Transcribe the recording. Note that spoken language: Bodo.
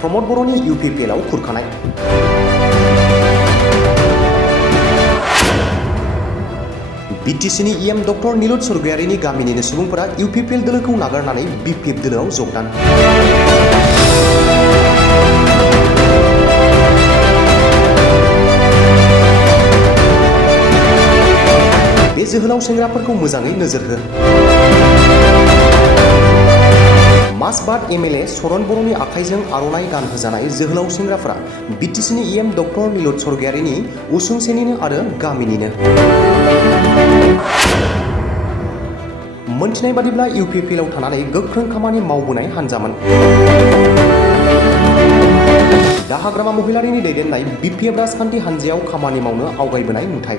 प्रमद बर'नि UPPL आव खुरखानाय। BTC नि EM डक्टर निलुत स्वर्गियारिनि गामिनिनो सुबुंफोरा UPPL दोलोखौ नागारनानै BPF दोलोआव जगदान। बे जोहोलाव सेंग्राफोरखौ मोजाङै नोजोर हो। मासबाद MLA सरन बर'नि आखाइजों आर'नाइ गान होजानाय जोहोलाव सेंग्राफोरा BTC नि EM डक्टर निलुत स्वर्गियारिनि उसुंसेनिनो आरो गामिनिनो। मोनथिनाय बादिब्ला UPPL आव थानानै गोख्रों खामानि मावबोनाय हान्जामोन। दा हाग्रामा महिलारिनि दैदेननाय BPF राजखान्थि हान्जायाव खामानि मावनो आवगायबोनाय नुथाय।